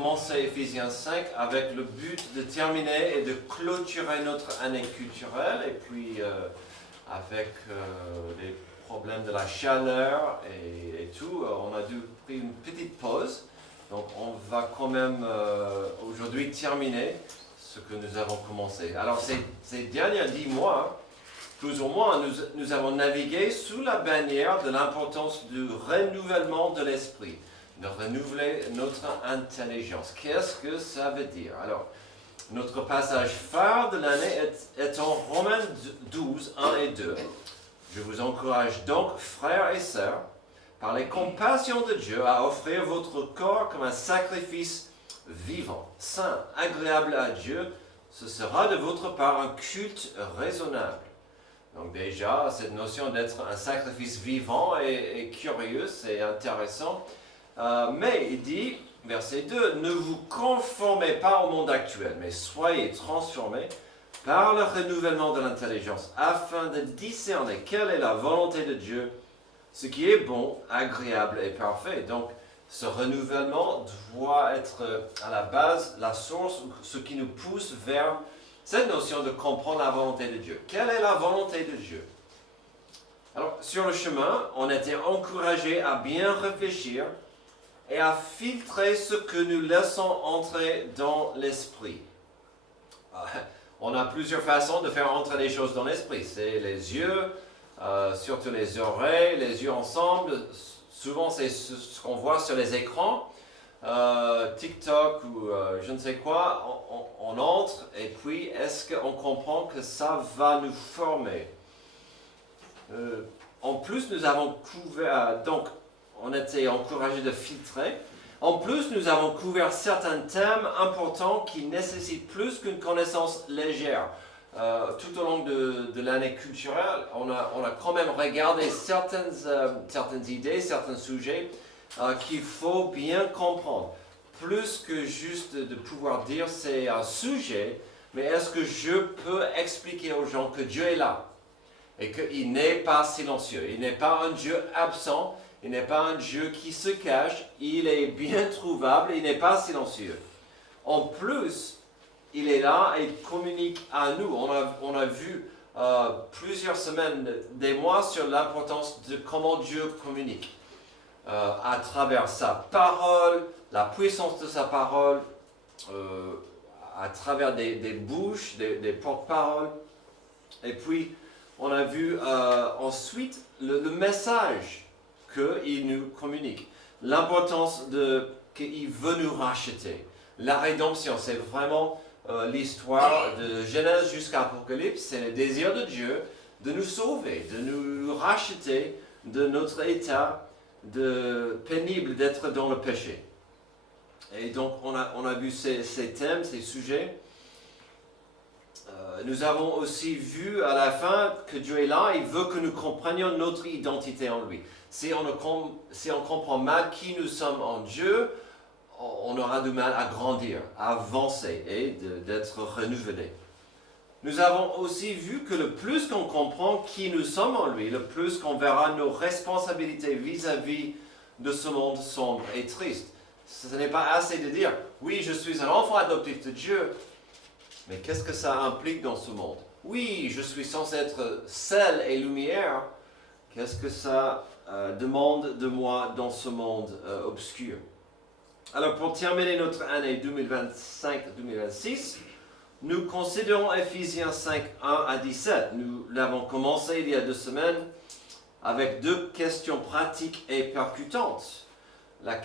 commencé Ephésiens 5 avec le but de terminer et de clôturer notre année culturelle. Et puis, avec les problèmes de la chaleur et tout, on a dû prendre une petite pause. Donc, on va quand même aujourd'hui terminer ce que nous avons commencé. Alors, ces derniers 10 mois, plus ou moins, nous avons navigué sous la bannière de l'importance du renouvellement de l'esprit, de renouveler notre intelligence. Qu'est-ce que ça veut dire? Alors, notre passage phare de l'année est en Romains 12, 1 et 2. Je vous encourage donc, frères et sœurs, par les compassions de Dieu, à offrir votre corps comme un sacrifice vivant, saint, agréable à Dieu. Ce sera de votre part un culte raisonnable. Donc déjà, cette notion d'être un sacrifice vivant est curieuse et intéressant. Mais il dit, verset 2, « Ne vous conformez pas au monde actuel, mais soyez transformés par le renouvellement de l'intelligence, afin de discerner quelle est la volonté de Dieu, ce qui est bon, agréable et parfait. » Donc, ce renouvellement doit être à la base, la source, ce qui nous pousse vers cette notion de comprendre la volonté de Dieu. Quelle est la volonté de Dieu? Alors, sur le chemin, on était encouragé à bien réfléchir et à filtrer ce que nous laissons entrer dans l'esprit. On a plusieurs façons de faire entrer les choses dans l'esprit. C'est les yeux, surtout les oreilles, les yeux ensemble. Souvent, c'est ce qu'on voit sur les écrans. TikTok ou je ne sais quoi, on entre et puis est-ce qu'on comprend que ça va nous former? En plus, nous avons couvert, donc on était encouragé de filtrer. En plus, nous avons couvert certains thèmes importants qui nécessitent plus qu'une connaissance légère. Tout au long de l'année culturelle, on a quand même regardé certaines idées, certains sujets qu'il faut bien comprendre. Plus que juste de pouvoir dire c'est un sujet, mais est-ce que je peux expliquer aux gens que Dieu est là et qu'il n'est pas silencieux, il n'est pas un Dieu absent, il n'est pas un Dieu qui se cache, il est bien trouvable, il n'est pas silencieux. En plus, il est là et il communique à nous. On a vu plusieurs semaines, des mois sur l'importance de comment Dieu communique. À travers sa parole, la puissance de sa parole, à travers des bouches, des porte-paroles. Et puis, on a vu ensuite le message qu'il nous communique. L'importance qu'il veut nous racheter. La rédemption, c'est vraiment l'histoire de Genèse jusqu'à Apocalypse. C'est le désir de Dieu de nous sauver, de nous racheter de notre état pénible d'être dans le péché. Et donc, on a vu ces thèmes, ces sujets. Nous avons aussi vu à la fin que Dieu est là, il veut que nous comprenions notre identité en lui. Si on comprend mal qui nous sommes en Dieu, on aura du mal à grandir, à avancer et d'être renouvelé. Nous avons aussi vu que le plus qu'on comprend qui nous sommes en lui, le plus qu'on verra nos responsabilités vis-à-vis de ce monde sombre et triste. Ce n'est pas assez de dire, oui, je suis un enfant adoptif de Dieu, mais qu'est-ce que ça implique dans ce monde? Oui, je suis censé être sel et lumière, qu'est-ce que ça demande de moi dans ce monde obscur? Alors, pour terminer notre année 2025-2026, nous considérons Ephésiens 5, 1 à 17. Nous l'avons commencé il y a 2 semaines avec 2 questions pratiques et percutantes. La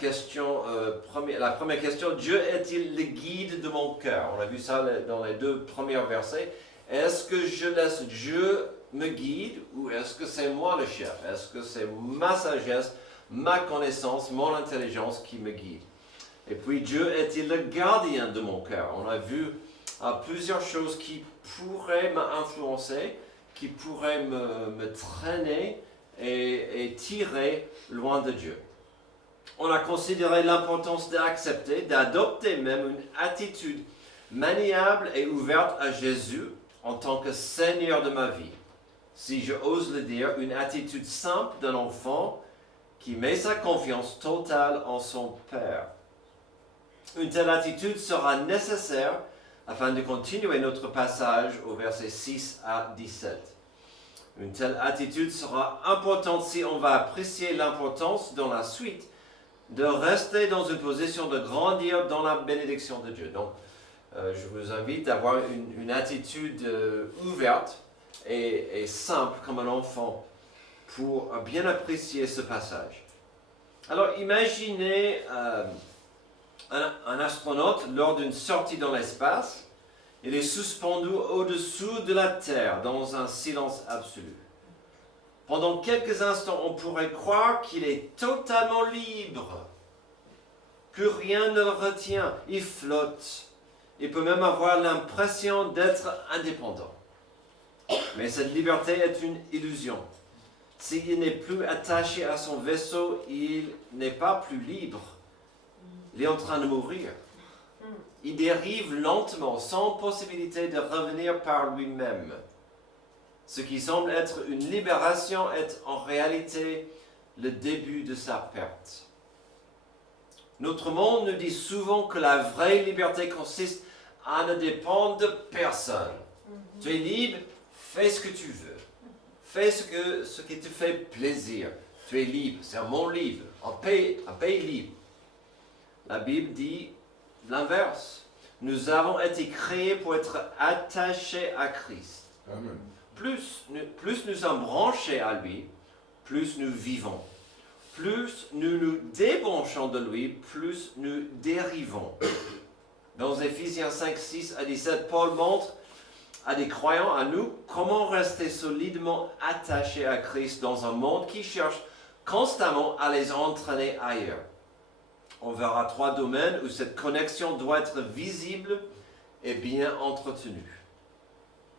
première question, Dieu est-il le guide de mon cœur? On a vu ça dans les 2 premiers versets. Est-ce que je laisse Dieu me guide ou est-ce que c'est moi le chef? Est-ce que c'est ma sagesse, ma connaissance, mon intelligence qui me guide? Et puis, Dieu est-il le gardien de mon cœur? On a vu plusieurs choses qui pourraient m'influencer, qui pourraient me traîner et tirer loin de Dieu. On a considéré l'importance d'accepter, d'adopter même une attitude maniable et ouverte à Jésus en tant que Seigneur de ma vie. Si je ose le dire, une attitude simple d'un enfant qui met sa confiance totale en son Père. Une telle attitude sera nécessaire afin de continuer notre passage au verset 6 à 17. Une telle attitude sera importante si on va apprécier l'importance dans la suite de rester dans une position de grandir dans la bénédiction de Dieu. Donc, je vous invite à avoir une attitude ouverte et simple comme un enfant pour bien apprécier ce passage. Alors, imaginez un astronaute lors d'une sortie dans l'espace. Il est suspendu au-dessous de la Terre dans un silence absolu. Pendant quelques instants, on pourrait croire qu'il est totalement libre, que rien ne le retient. Il flotte. Il peut même avoir l'impression d'être indépendant. Mais cette liberté est une illusion. S'il n'est plus attaché à son vaisseau, il n'est pas plus libre. Il est en train de mourir. Il dérive lentement, sans possibilité de revenir par lui-même. Ce qui semble être une libération est en réalité le début de sa perte. Notre monde nous dit souvent que la vraie liberté consiste à ne dépendre de personne. Tu es libre, fais ce que tu veux. Fais ce qui te fait plaisir. Tu es libre, c'est un monde libre, un pays libre. La Bible dit l'inverse. Nous avons été créés pour être attachés à Christ. Amen. Plus nous sommes branchés à lui, plus nous vivons. Plus nous nous débranchons de lui, plus nous dérivons. Dans Éphésiens 5, 6 à 17, Paul montre à des croyants, à nous, comment rester solidement attachés à Christ dans un monde qui cherche constamment à les entraîner ailleurs. On verra 3 domaines où cette connexion doit être visible et bien entretenue.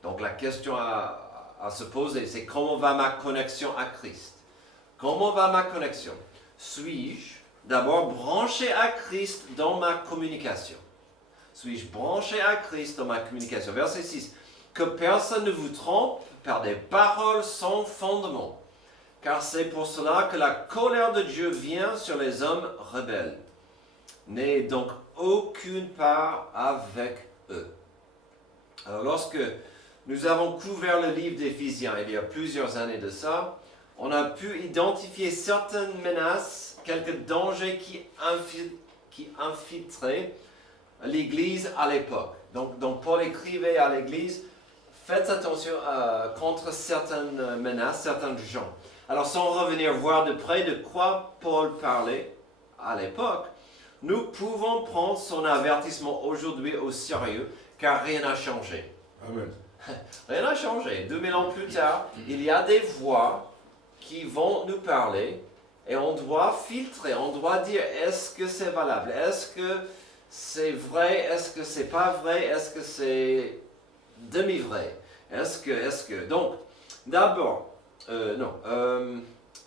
Donc la question à se poser, c'est comment va ma connexion à Christ? Comment va ma connexion? Suis-je d'abord branché à Christ dans ma communication? Suis-je branché à Christ dans ma communication? Verset 6. Que personne ne vous trompe par des paroles sans fondement, car c'est pour cela que la colère de Dieu vient sur les hommes rebelles. N'ayez donc aucune part avec eux. Alors lorsque nous avons couvert le livre d'Éphésiens il y a plusieurs années de ça, on a pu identifier certaines menaces, quelques dangers qui infiltraient l'Église à l'époque. Donc Paul écrivait à l'Église, faites attention contre certaines menaces, certains gens. Alors sans revenir voir de près de quoi Paul parlait à l'époque, nous pouvons prendre son avertissement aujourd'hui au sérieux, car rien n'a changé. Amen. Rien n'a changé. 2000 ans plus tard, il y a des voix qui vont nous parler et on doit filtrer, on doit dire est-ce que c'est valable, est-ce que c'est vrai, est-ce que c'est pas vrai, est-ce que c'est demi-vrai, est-ce que... Donc, d'abord,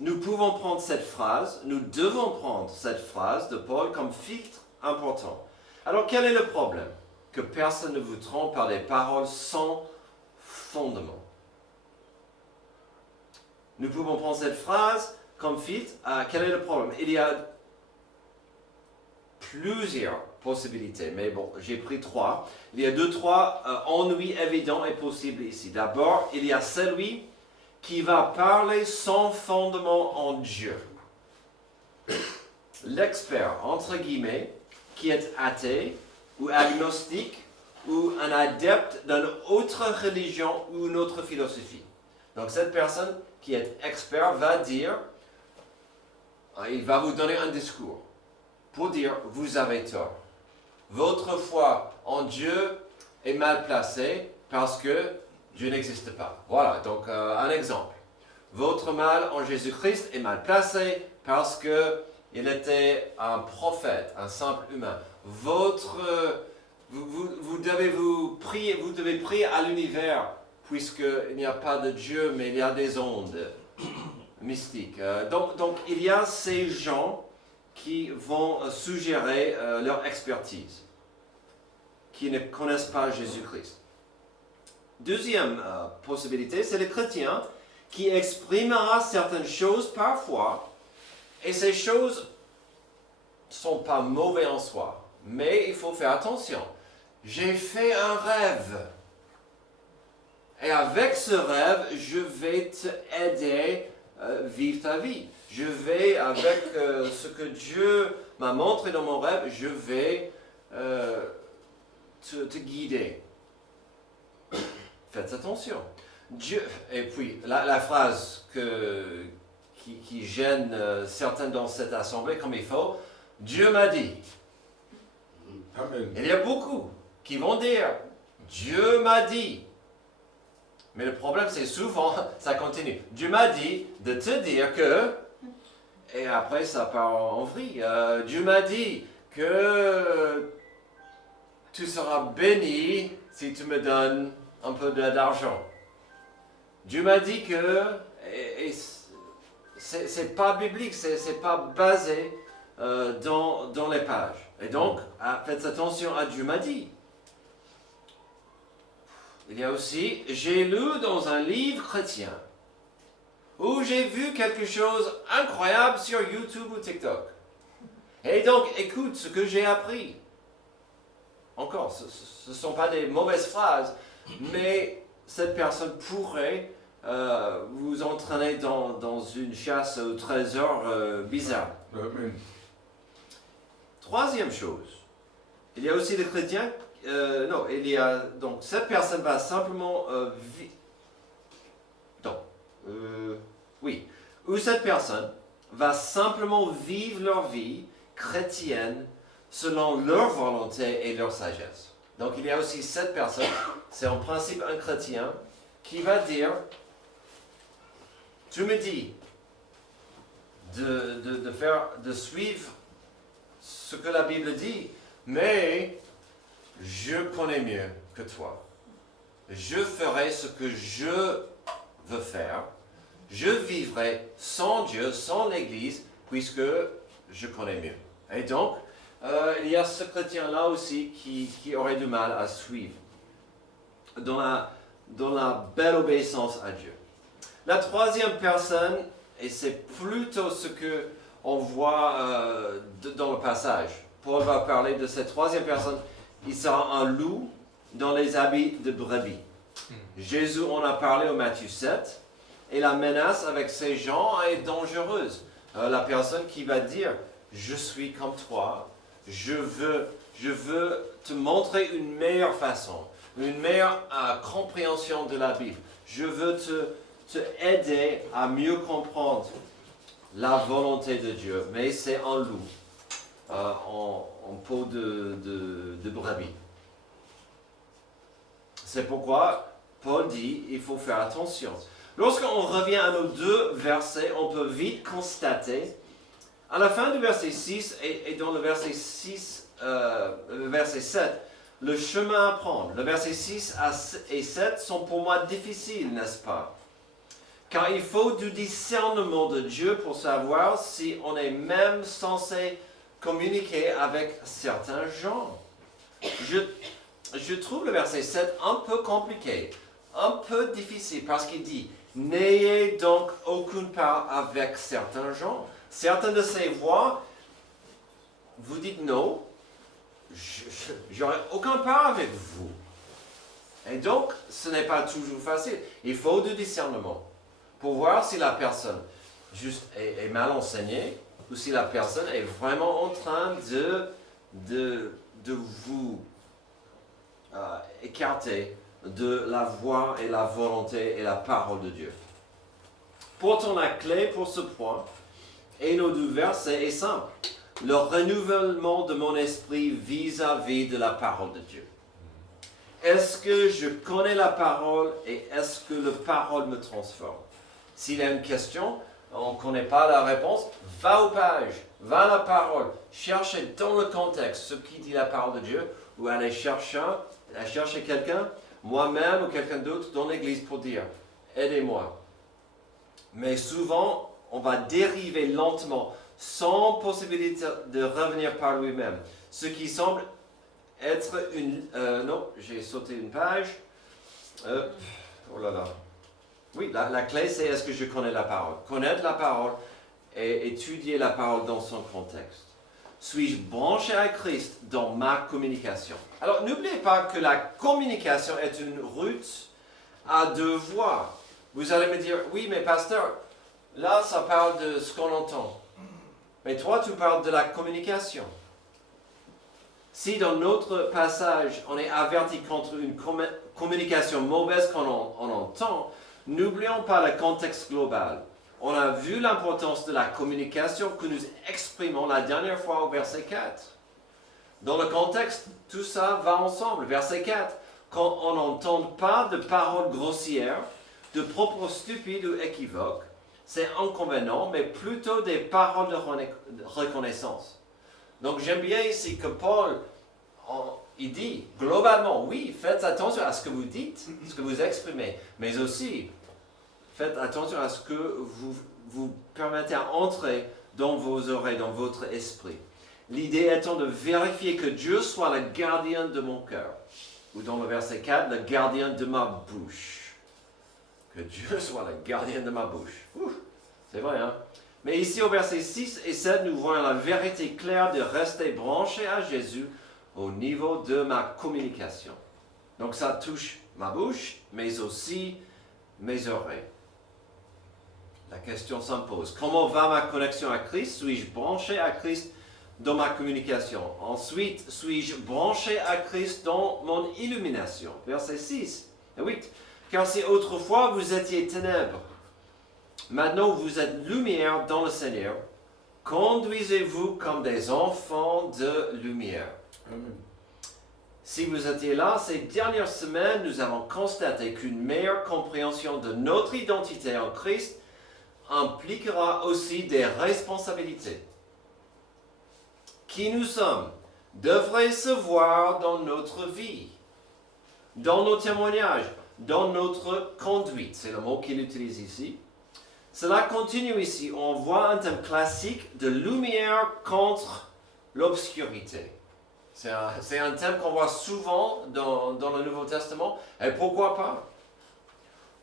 nous pouvons prendre cette phrase, nous devons prendre cette phrase de Paul comme filtre important. Alors, quel est le problème? Que personne ne vous trompe par des paroles sans fondement. Nous pouvons prendre cette phrase comme filtre. Quel est le problème? Il y a plusieurs possibilités, mais bon, j'ai pris 3. Il y a 2-3 ennuis évidents et possibles ici. D'abord, il y a celui qui va parler sans fondement en Dieu. L'expert, entre guillemets, qui est athée ou agnostique ou un adepte d'une autre religion ou une autre philosophie. Donc cette personne qui est expert va dire, il va vous donner un discours pour dire, vous avez tort. Votre foi en Dieu est mal placée parce que Dieu n'existe pas. Voilà, donc un exemple. Votre mal en Jésus-Christ est mal placé parce qu'il était un prophète, un simple humain. Vous devez prier à l'univers puisqu'il n'y a pas de Dieu, mais il y a des ondes mystiques. Donc il y a ces gens qui vont suggérer leur expertise, qui ne connaissent pas Jésus-Christ. Deuxième possibilité, c'est le chrétien qui exprimera certaines choses parfois, et ces choses ne sont pas mauvaises en soi. Mais il faut faire attention. J'ai fait un rêve. Et avec ce rêve, je vais t'aider à vivre ta vie. Je vais, avec ce que Dieu m'a montré dans mon rêve, je vais te guider. Faites attention. Dieu, et puis, la phrase qui gêne certains dans cette assemblée comme il faut, Dieu m'a dit. Amen. Il y a beaucoup qui vont dire, Dieu m'a dit. Mais le problème, c'est souvent, ça continue. Dieu m'a dit de te dire que, et après ça part en vrille. Dieu m'a dit que tu seras béni si tu me donnes un peu d'argent. Dieu m'a dit que, et c'est pas biblique, c'est pas basé dans les pages. Et donc, faites attention à Dieu m'a dit. Il y a aussi, j'ai lu dans un livre chrétien, où j'ai vu quelque chose incroyable sur YouTube ou TikTok. Et donc, écoute ce que j'ai appris. Encore, ce ne sont pas des mauvaises phrases, mais cette personne pourrait vous entraîner dans une chasse au trésor bizarre. Amen. Troisième chose, il y a aussi des chrétiens. Non, il y a donc cette personne va simplement ou cette personne va simplement vivre leur vie chrétienne selon leur volonté et leur sagesse. Donc il y a aussi cette personne, c'est en principe un chrétien qui va dire, tu me dis de suivre ce que la Bible dit, mais je connais mieux que toi. Je ferai ce que je veux faire. Je vivrai sans Dieu, sans l'Église, puisque je connais mieux. Et donc, il y a ce chrétien-là aussi qui aurait du mal à suivre dans la belle obéissance à Dieu. La troisième personne, et c'est plutôt ce qu'on voit dans le passage. Paul va parler de cette troisième personne. Il sera un loup dans les habits de brebis. Jésus en a parlé au Matthieu 7. Et la menace avec ces gens est dangereuse. La personne qui va dire, je suis comme toi, je veux te montrer une meilleure façon, une meilleure compréhension de la Bible. Je veux te aider à mieux comprendre la volonté de Dieu. Mais c'est un loup en peau de brebis. C'est pourquoi Paul dit, il faut faire attention. Lorsqu'on revient à nos deux versets, on peut vite constater, à la fin du verset 6 et dans le verset 7, le chemin à prendre. Le verset 6 et 7 sont pour moi difficiles, n'est-ce pas? Car il faut du discernement de Dieu pour savoir si on est même censé communiquer avec certains gens. Je trouve le verset 7 un peu compliqué, un peu difficile, parce qu'il dit « N'ayez donc aucune part avec certains gens. » Certaines de ces voix, vous dites « Non, j'aurai aucun part avec vous. » Et donc, ce n'est pas toujours facile. Il faut du discernement pour voir si la personne juste est mal enseignée ou si la personne est vraiment en train de vous écarter de la voix et la volonté et la parole de Dieu. Pourtant, la clé pour ce point et nos deux versets est simple. Le renouvellement de mon esprit vis-à-vis de la parole de Dieu. Est-ce que je connais la parole et est-ce que la parole me transforme? S'il y a une question, on ne connaît pas la réponse, va aux pages, va à la parole, cherchez dans le contexte ce qui dit la parole de Dieu ou allez chercher quelqu'un, moi-même ou quelqu'un d'autre dans l'église pour dire « Aidez-moi ». Mais souvent, on va dériver lentement, sans possibilité de revenir par lui-même. Ce qui semble être une... non, j'ai sauté une page. Oh là là. Oui, la clé, c'est est-ce que je connais la parole? Connaître la parole et étudier la parole dans son contexte. Suis-je branché à Christ dans ma communication? Alors, n'oubliez pas que la communication est une route à deux voies. Vous allez me dire, oui, mais pasteur, là, ça parle de ce qu'on entend. Mais toi, tu parles de la communication. Si dans notre passage, on est averti contre une communication mauvaise qu'on entend, n'oublions pas le contexte global. On a vu l'importance de la communication que nous exprimons la dernière fois au verset 4. Dans le contexte, tout ça va ensemble. Verset 4, quand on n'entend pas de paroles grossières, de propos stupides ou équivoques, c'est inconvénient, mais plutôt des paroles de reconnaissance. Donc j'aime bien ici que Paul, il dit globalement, oui, faites attention à ce que vous dites, ce que vous exprimez, mais aussi faites attention à ce que vous permettez à entrer dans vos oreilles, dans votre esprit. L'idée étant de vérifier que Dieu soit le gardien de mon cœur. Ou dans le verset 4, le gardien de ma bouche. Que Dieu soit le gardien de ma bouche. C'est vrai, hein? Mais ici au verset 6 et 7, nous voyons la vérité claire de rester branché à Jésus au niveau de ma communication. Donc ça touche ma bouche, mais aussi mes oreilles. La question s'impose. Comment va ma connexion à Christ? Suis-je branché à Christ dans ma communication? Ensuite, suis-je branché à Christ dans mon illumination? Versets 6 et 8. Car si autrefois vous étiez ténèbres, maintenant vous êtes lumière dans le Seigneur, conduisez-vous comme des enfants de lumière. Amen. Si vous étiez là, ces dernières semaines, nous avons constaté qu'une meilleure compréhension de notre identité en Christ impliquera aussi des responsabilités. Qui nous sommes devrait se voir dans notre vie, dans nos témoignages, dans notre conduite. C'est le mot qu'il utilise ici. Cela continue ici. On voit un thème classique de lumière contre l'obscurité. C'est un thème qu'on voit souvent dans le Nouveau Testament. Et pourquoi pas?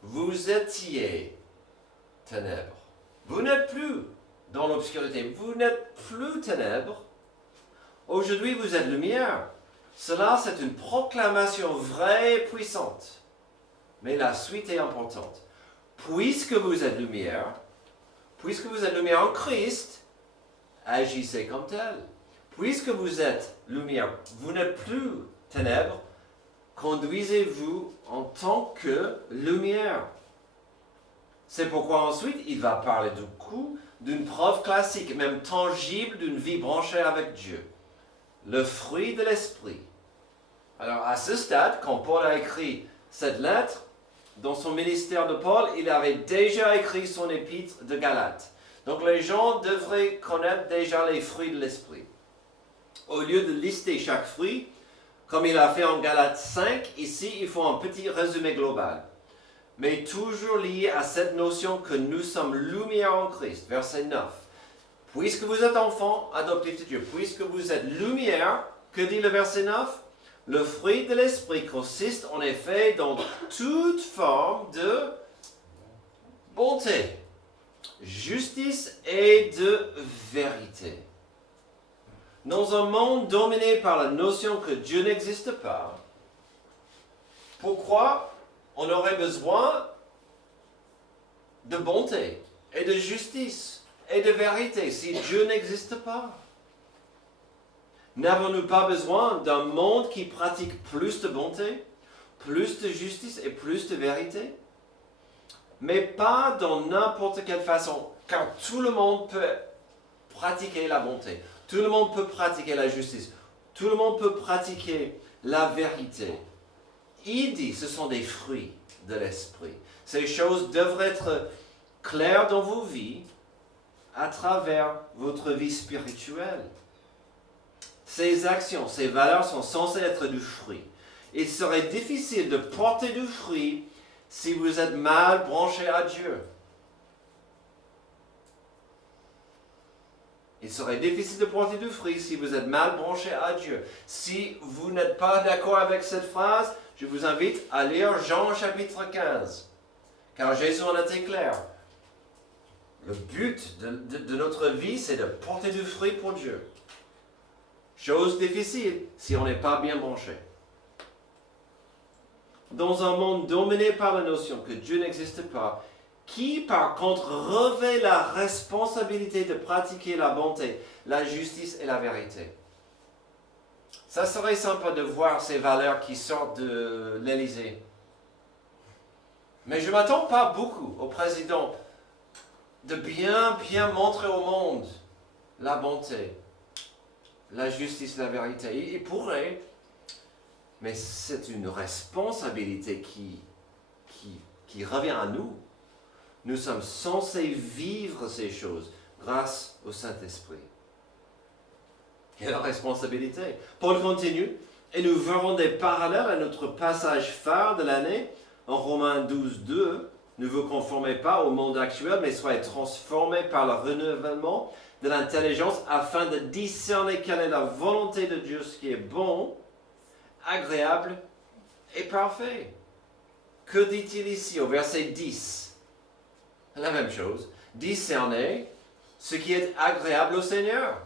Vous étiez ténèbres. Vous n'êtes plus dans l'obscurité. Vous n'êtes plus ténèbres. Aujourd'hui, vous êtes lumière. Cela, c'est une proclamation vraie et puissante. Mais la suite est importante. Puisque vous êtes lumière en Christ, agissez comme tel. Puisque vous êtes lumière, vous n'êtes plus ténèbres, conduisez-vous en tant que lumière. C'est pourquoi ensuite, il va parler du coup d'une preuve classique, même tangible, d'une vie branchée avec Dieu. Le fruit de l'esprit. Alors, à ce stade, quand Paul a écrit cette lettre, dans son ministère de Paul, il avait déjà écrit son épître de Galates. Donc, les gens devraient connaître déjà les fruits de l'esprit. Au lieu de lister chaque fruit, comme il a fait en Galates 5, ici, il faut un petit résumé global. Mais toujours lié à cette notion que nous sommes lumière en Christ. Verset 9. Puisque vous êtes enfants adoptifs de Dieu, puisque vous êtes lumière, que dit le verset 9? Le fruit de l'esprit consiste en effet dans toute forme de bonté, justice et de vérité. Dans un monde dominé par la notion que Dieu n'existe pas, pourquoi on aurait besoin de bonté et de justice et de vérité si Dieu n'existe pas? N'avons-nous pas besoin d'un monde qui pratique plus de bonté, plus de justice et plus de vérité? Mais pas dans n'importe quelle façon, car tout le monde peut pratiquer la bonté, tout le monde peut pratiquer la justice, tout le monde peut pratiquer la vérité. Il dit, ce sont des fruits de l'esprit. Ces choses devraient être claires dans vos vies à travers votre vie spirituelle. Ces actions, ces valeurs sont censées être du fruit. Il serait difficile de porter du fruit si vous êtes mal branché à Dieu. Il serait difficile de porter du fruit si vous êtes mal branché à Dieu. Si vous n'êtes pas d'accord avec cette phrase, je vous invite à lire Jean chapitre 15. Car Jésus en était clair. Le but de notre vie, c'est de porter du fruit pour Dieu. Chose difficile si on n'est pas bien branché. Dans un monde dominé par la notion que Dieu n'existe pas, qui par contre revêt la responsabilité de pratiquer la bonté, la justice et la vérité. Ça serait sympa de voir ces valeurs qui sortent de l'Élysée. Mais je ne m'attends pas beaucoup au président de bien montrer au monde la bonté, la justice, la vérité. Il pourrait, mais c'est une responsabilité qui revient à nous. Nous sommes censés vivre ces choses grâce au Saint-Esprit. Quelle responsabilité! Paul continue, et nous verrons des parallèles à notre passage phare de l'année, en Romains 12, 2. Ne vous conformez pas au monde actuel, mais soyez transformés par le renouvellement de l'intelligence afin de discerner quelle est la volonté de Dieu, ce qui est bon, agréable et parfait. Que dit-il ici au verset 10? La même chose. Discerner ce qui est agréable au Seigneur.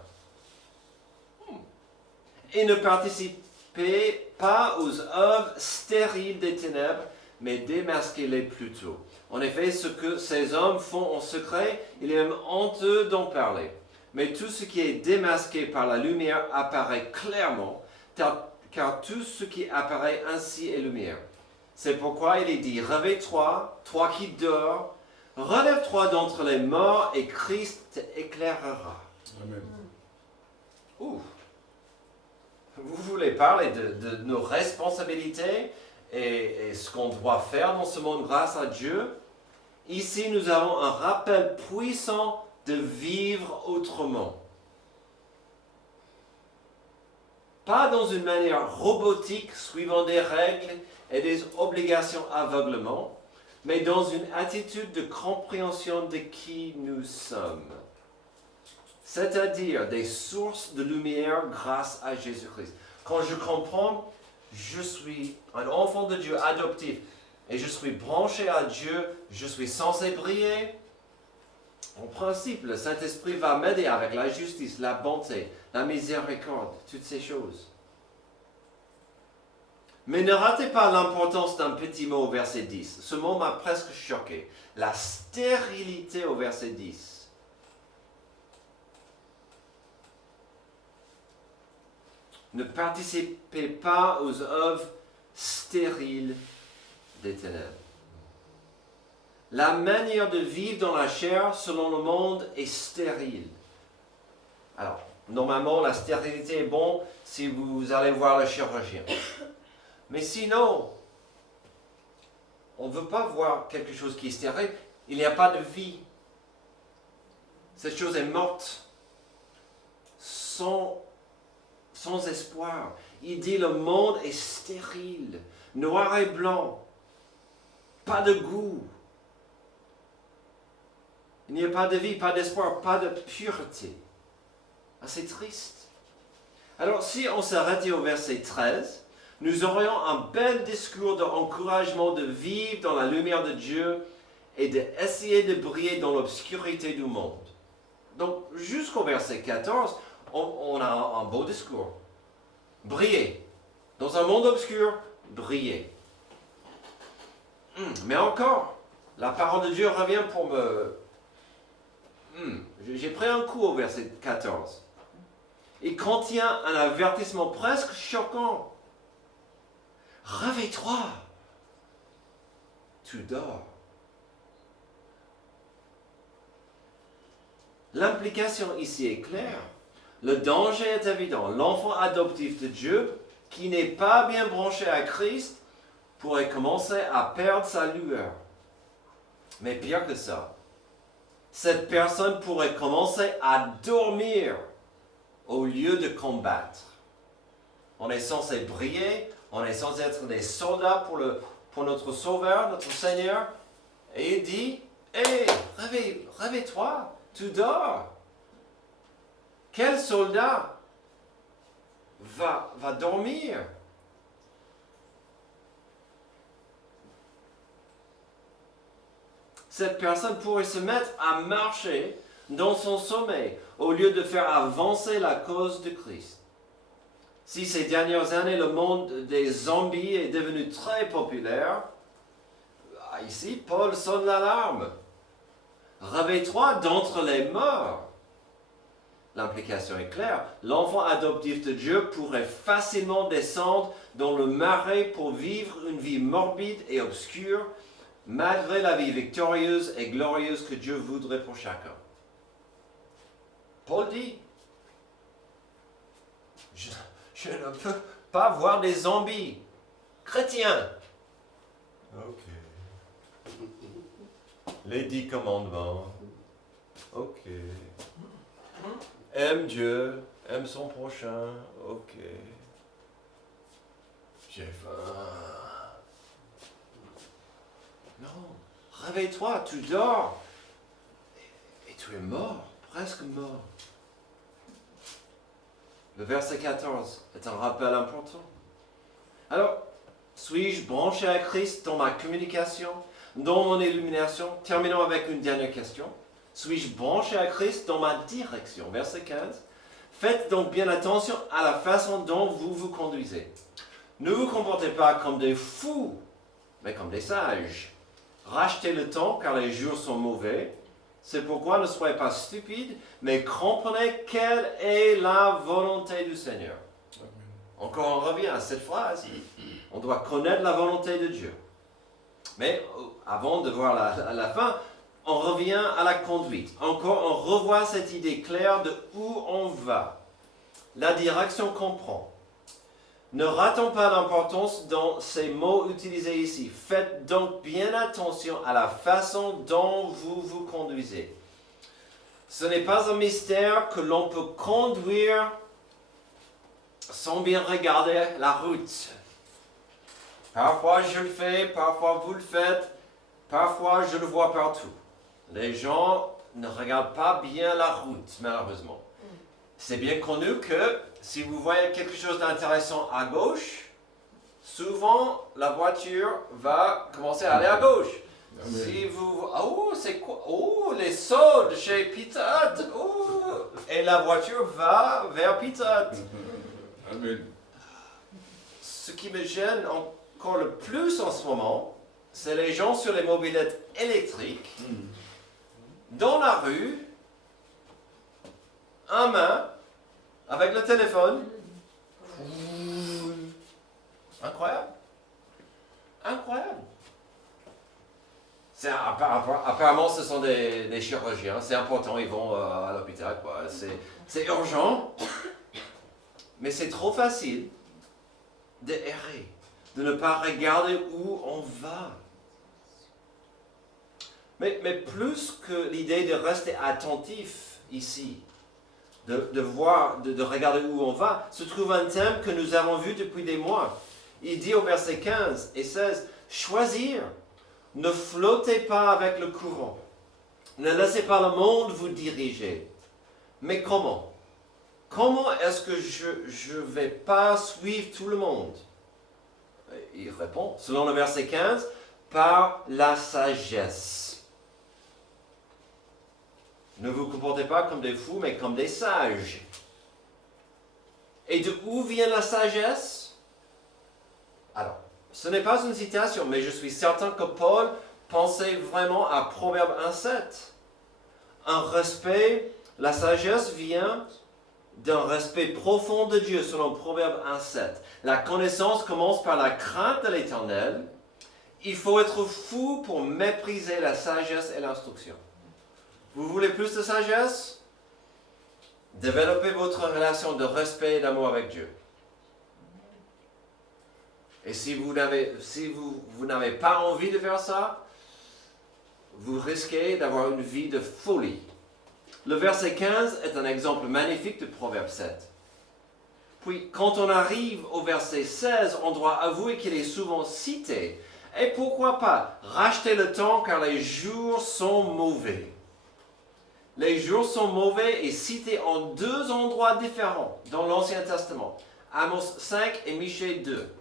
Et ne participez pas aux œuvres stériles des ténèbres, mais démasquez-les plutôt. En effet, ce que ces hommes font en secret, il est même honteux d'en parler. Mais tout ce qui est démasqué par la lumière apparaît clairement, car tout ce qui apparaît ainsi est lumière. C'est pourquoi il est dit, réveille-toi, toi qui dors, relève-toi d'entre les morts et Christ t'éclairera. Amen. Ouh. Vous voulez parler de nos responsabilités et ce qu'on doit faire dans ce monde grâce à Dieu? Ici, nous avons un rappel puissant de vivre autrement. Pas dans une manière robotique, suivant des règles et des obligations aveuglement, mais dans une attitude de compréhension de qui nous sommes. C'est-à-dire des sources de lumière grâce à Jésus-Christ. Quand je comprends, je suis un enfant de Dieu adoptif et je suis branché à Dieu, je suis censé briller. En principe, le Saint-Esprit va m'aider avec la justice, la bonté, la miséricorde, toutes ces choses. Mais ne ratez pas l'importance d'un petit mot au verset 10. Ce mot m'a presque choqué. La stérilité au verset 10. Ne participez pas aux œuvres stériles des ténèbres. La manière de vivre dans la chair selon le monde est stérile. Alors, normalement, la stérilité est bon si vous allez voir le chirurgien. Mais sinon, on ne veut pas voir quelque chose qui est stérile. Il n'y a pas de vie. Cette chose est morte. Sans espoir. Il dit le monde est stérile, noir et blanc, pas de goût. Il n'y a pas de vie, pas d'espoir, pas de pureté. Ah, c'est triste. Alors si on s'arrêtait au verset 13, nous aurions un bel discours d'encouragement de vivre dans la lumière de Dieu et d'essayer de briller dans l'obscurité du monde. Donc jusqu'au verset 14, on a un beau discours. Briller. Dans un monde obscur, briller. Mais encore, la parole de Dieu revient pour me... J'ai pris un coup au verset 14. Il contient un avertissement presque choquant. Réveille-toi. Tu dors. L'implication ici est claire. Le danger est évident. L'enfant adoptif de Dieu, qui n'est pas bien branché à Christ, pourrait commencer à perdre sa lueur. Mais pire que ça, cette personne pourrait commencer à dormir au lieu de combattre. On est censé briller, on est censé être des soldats pour notre Sauveur, notre Seigneur. Et il dit, hé, réveille-toi, tu dors. Quel soldat va dormir? Cette personne pourrait se mettre à marcher dans son sommeil au lieu de faire avancer la cause de Christ. Si ces dernières années, le monde des zombies est devenu très populaire, ici, Paul sonne l'alarme. Réveille-toi d'entre les morts. L'implication est claire. L'enfant adoptif de Dieu pourrait facilement descendre dans le marais pour vivre une vie morbide et obscure, malgré la vie victorieuse et glorieuse que Dieu voudrait pour chacun. Paul dit, je ne peux pas voir des zombies chrétiens. Ok. Les 10 commandements. Ok. Aime Dieu, aime son prochain. Ok. J'ai faim. Non. Réveille-toi, tu dors. Et tu es mort, presque mort. Le verset 14 est un rappel important. Alors, suis-je branché à Christ dans ma communication, dans mon illumination? Terminons avec une dernière question. Suis-je branché à Christ dans ma direction? Verset 15. Faites donc bien attention à la façon dont vous vous conduisez. Ne vous comportez pas comme des fous, mais comme des sages. Rachetez le temps car les jours sont mauvais. C'est pourquoi ne soyez pas stupides, mais comprenez quelle est la volonté du Seigneur. Encore on revient à cette phrase. On doit connaître la volonté de Dieu. Mais avant de voir la fin, on revient à la conduite. Encore, on revoit cette idée claire de où on va. La direction qu'on prend. Ne ratons pas l'importance dans ces mots utilisés ici. Faites donc bien attention à la façon dont vous vous conduisez. Ce n'est pas un mystère que l'on peut conduire sans bien regarder la route. Parfois je le fais, parfois vous le faites, parfois je le vois partout. Les gens ne regardent pas bien la route, malheureusement. C'est bien connu que si vous voyez quelque chose d'intéressant à gauche, souvent la voiture va commencer à aller à gauche. Amen. Si vous... Oh, c'est quoi? Oh, les soldes chez Pizza Hut. Oh, et la voiture va vers Pizza Hut. Amen. Ce qui me gêne encore le plus en ce moment, c'est les gens sur les mobylettes électriques, dans la rue, en main, avec le téléphone. Incroyable. Incroyable. Apparemment, ce sont des chirurgiens. C'est important, ils vont à l'hôpital. C'est urgent. Mais c'est trop facile de errer, de ne pas regarder où on va. Mais plus que l'idée de rester attentif ici, de voir, de regarder où on va, se trouve un thème que nous avons vu depuis des mois. Il dit au verset 15 et 16, « Choisir, ne flottez pas avec le courant, ne laissez pas le monde vous diriger. » Mais comment? Comment est-ce que je ne vais pas suivre tout le monde? Il répond, selon le verset 15, « Par la sagesse. » Ne vous comportez pas comme des fous, mais comme des sages. Et de où vient la sagesse? Alors, ce n'est pas une citation, mais je suis certain que Paul pensait vraiment à Proverbe 1,7. Un respect, la sagesse vient d'un respect profond de Dieu, selon Proverbe 1,7. La connaissance commence par la crainte de l'Éternel. Il faut être fou pour mépriser la sagesse et l'instruction. Vous voulez plus de sagesse? Développez votre relation de respect et d'amour avec Dieu. Et si vous n'avez pas envie de faire ça, vous risquez d'avoir une vie de folie. Le verset 15 est un exemple magnifique de Proverbe 7. Puis, quand on arrive au verset 16, on doit avouer qu'il est souvent cité. Et pourquoi pas? Rachetez le temps car les jours sont mauvais. Les jours sont mauvais et cités en deux endroits différents dans l'Ancien Testament. Amos 5 et Michée 2.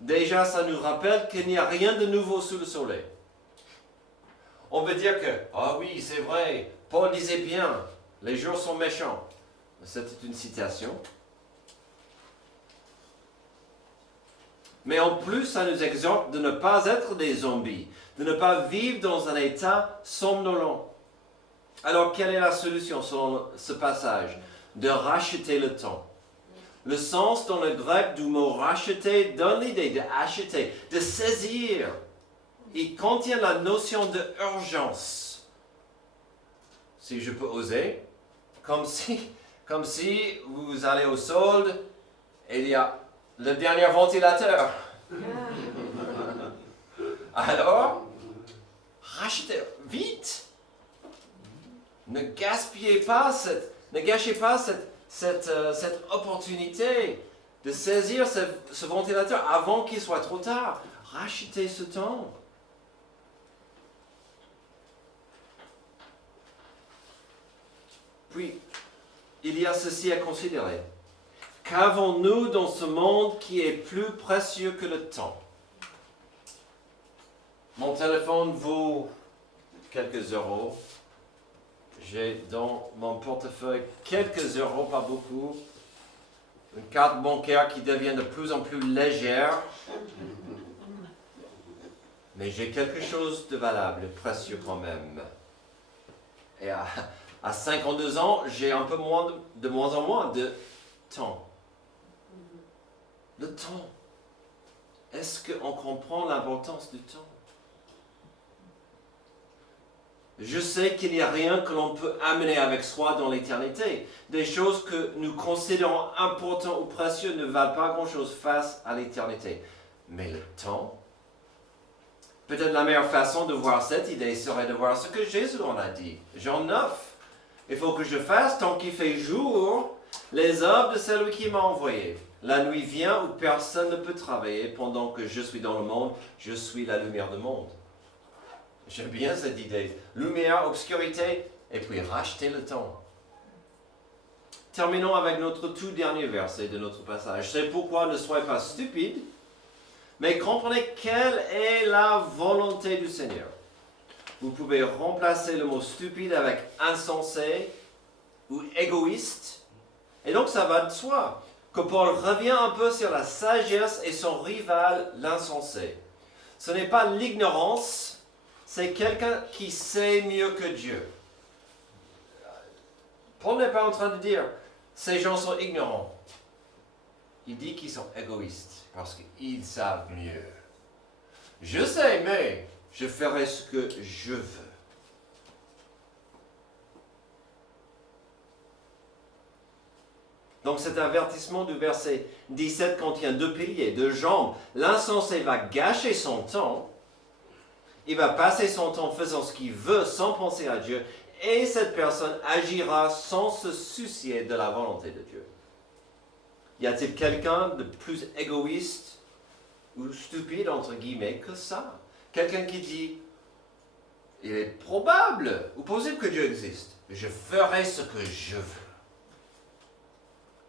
Déjà, ça nous rappelle qu'il n'y a rien de nouveau sous le soleil. On peut dire que, ah oui, c'est vrai, Paul disait bien, les jours sont méchants. C'était une citation. Mais en plus, ça nous exhorte de ne pas être des zombies, de ne pas vivre dans un état somnolent. Alors, quelle est la solution selon ce passage? De racheter le temps. Le sens dans le grec du mot racheter donne l'idée de acheter, de saisir. Il contient la notion d'urgence. Si je peux oser, comme si vous allez au solde et il y a le dernier ventilateur. Alors, rachetez vite. Ne gâchez pas cette opportunité de saisir ce ventilateur avant qu'il soit trop tard. Rachetez ce temps. Puis, il y a ceci à considérer. Qu'avons-nous dans ce monde qui est plus précieux que le temps? Mon téléphone vaut quelques euros. J'ai dans mon portefeuille quelques euros, pas beaucoup. Une carte bancaire qui devient de plus en plus légère. Mais j'ai quelque chose de valable, précieux quand même. Et à 52 ans, j'ai un peu de moins en moins de temps. Le temps. Est-ce qu'on comprend l'importance du temps? Je sais qu'il n'y a rien que l'on peut amener avec soi dans l'éternité. Des choses que nous considérons importantes ou précieuses ne valent pas grand-chose face à l'éternité. Mais le temps, peut-être la meilleure façon de voir cette idée serait de voir ce que Jésus en a dit. Jean 9. Il faut que je fasse, tant qu'il fait jour, les œuvres de celui qui m'a envoyé. La nuit vient où personne ne peut travailler. Pendant que je suis dans le monde, je suis la lumière du monde. J'aime bien cette idée. Lumière, obscurité, et puis racheter le temps. Terminons avec notre tout dernier verset de notre passage. C'est pourquoi ne soyez pas stupides, mais comprenez quelle est la volonté du Seigneur. Vous pouvez remplacer le mot stupide avec insensé ou égoïste. Et donc ça va de soi que Paul revient un peu sur la sagesse et son rival, l'insensé. Ce n'est pas l'ignorance, c'est quelqu'un qui sait mieux que Dieu. Paul n'est pas en train de dire ces gens sont ignorants. Il dit qu'ils sont égoïstes parce qu'ils savent mieux. Je sais, mais je ferai ce que je veux. Donc cet avertissement du verset 17 contient deux piliers, deux jambes. L'insensé va gâcher son temps. Il va passer son temps faisant ce qu'il veut sans penser à Dieu. Et cette personne agira sans se soucier de la volonté de Dieu. Y a-t-il quelqu'un de plus égoïste ou stupide, entre guillemets, que ça? Quelqu'un qui dit, il est probable ou possible que Dieu existe. Je ferai ce que je veux.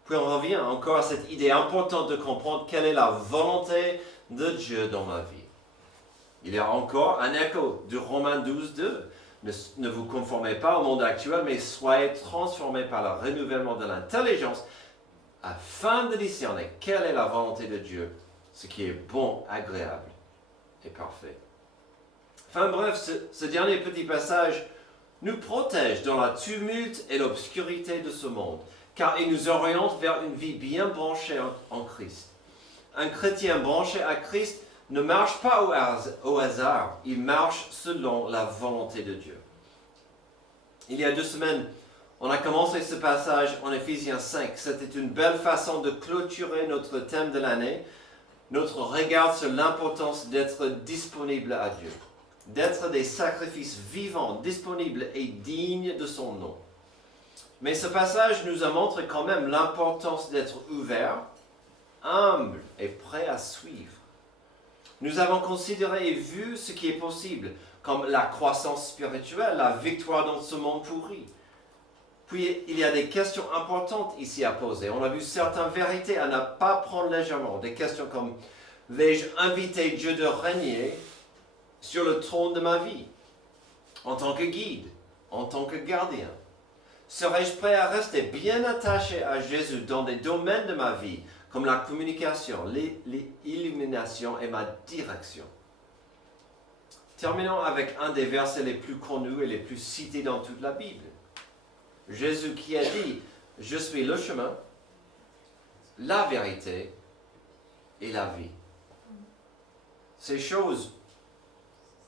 Puis on revient encore à cette idée importante de comprendre quelle est la volonté de Dieu dans ma vie. Il y a encore un écho de Romains 12, 2. Ne vous conformez pas au monde actuel, mais soyez transformés par le renouvellement de l'intelligence afin de discerner quelle est la volonté de Dieu, ce qui est bon, agréable et parfait. Enfin bref, ce dernier petit passage nous protège dans la tumulte et l'obscurité de ce monde, car il nous oriente vers une vie bien branchée en Christ. Un chrétien branché à Christ ne marche pas au hasard, il marche selon la volonté de Dieu. Il y a 2 semaines, on a commencé ce passage en Éphésiens 5. C'était une belle façon de clôturer notre thème de l'année, notre regard sur l'importance d'être disponible à Dieu, d'être des sacrifices vivants, disponibles et dignes de son nom. Mais ce passage nous a montré quand même l'importance d'être ouvert, humble et prêt à suivre. Nous avons considéré et vu ce qui est possible, comme la croissance spirituelle, la victoire dans ce monde pourri. Puis il y a des questions importantes ici à poser. On a vu certaines vérités à ne pas prendre légèrement. Des questions comme, vais-je inviter Dieu de régner sur le trône de ma vie, en tant que guide, en tant que gardien? Serais-je prêt à rester bien attaché à Jésus dans des domaines de ma vie, comme la communication, l'illumination, illumination et ma direction. Terminons avec un des versets les plus connus et les plus cités dans toute la Bible. Jésus qui a dit, « Je suis le chemin, la vérité et la vie. » Ces choses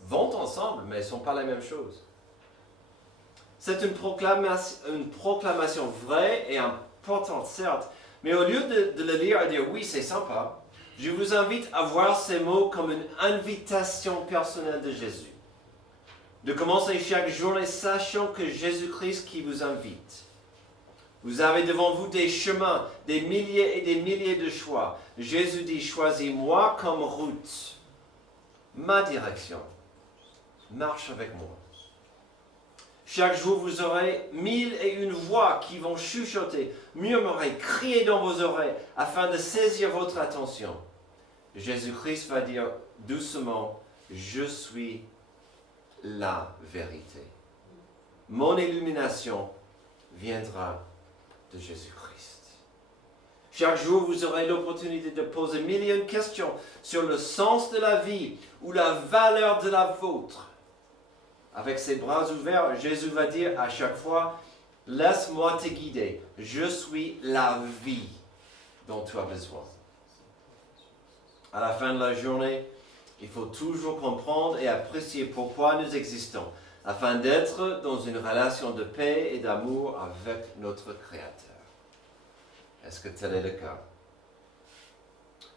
vont ensemble, mais elles ne sont pas la même chose. C'est une proclamation vraie et importante, certes, mais au lieu de le lire et dire « Oui, c'est sympa », je vous invite à voir ces mots comme une invitation personnelle de Jésus. De commencer chaque journée sachant que Jésus-Christ qui vous invite. Vous avez devant vous des chemins, des milliers et des milliers de choix. Jésus dit, choisis-moi comme route, ma direction. Marche avec moi. Chaque jour, vous aurez 1001 voix qui vont chuchoter, murmurer, crier dans vos oreilles afin de saisir votre attention. Jésus-Christ va dire doucement, je suis la vérité. Mon illumination viendra de Jésus-Christ. Chaque jour, vous aurez l'opportunité de poser 1001 questions sur le sens de la vie ou la valeur de la vôtre. Avec ses bras ouverts, Jésus va dire à chaque fois, laisse-moi te guider. Je suis la vie dont tu as besoin. À la fin de la journée, il faut toujours comprendre et apprécier pourquoi nous existons, afin d'être dans une relation de paix et d'amour avec notre Créateur. Est-ce que tel est le cas?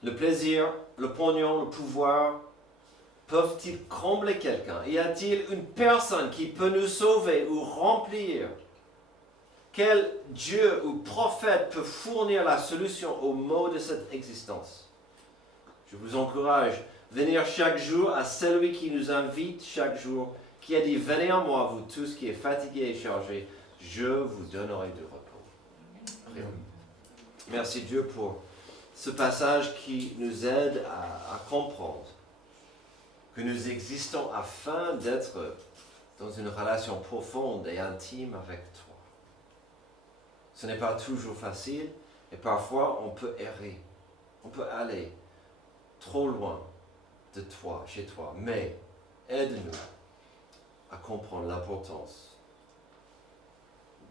Le plaisir, le pognon, le pouvoir, peuvent-ils combler quelqu'un? Y a-t-il une personne qui peut nous sauver ou remplir? Quel Dieu ou prophète peut fournir la solution aux maux de cette existence? Je vous encourage à venir chaque jour à celui qui nous invite chaque jour, qui a dit, venez à moi, vous tous qui êtes fatigués et chargés, je vous donnerai du repos. Prions. Merci Dieu pour ce passage qui nous aide à comprendre que nous existons afin d'être dans une relation profonde et intime avec toi. Ce n'est pas toujours facile et parfois on peut errer, on peut aller trop loin de toi, chez toi, mais aide-nous à comprendre l'importance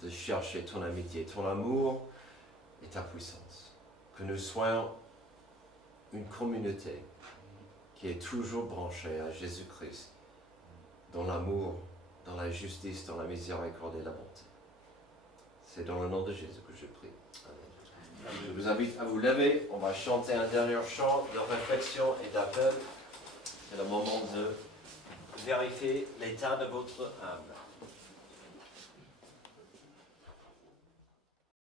de chercher ton amitié, ton amour et ta puissance. Que nous soyons une communauté qui est toujours branchée à Jésus-Christ, dans l'amour, dans la justice, dans la miséricorde et la bonté. C'est dans le nom de Jésus que je prie. Amen. Je vous invite à vous lever. On va chanter un dernier chant de réflexion et d'appel. C'est le moment de vérifier l'état de votre âme.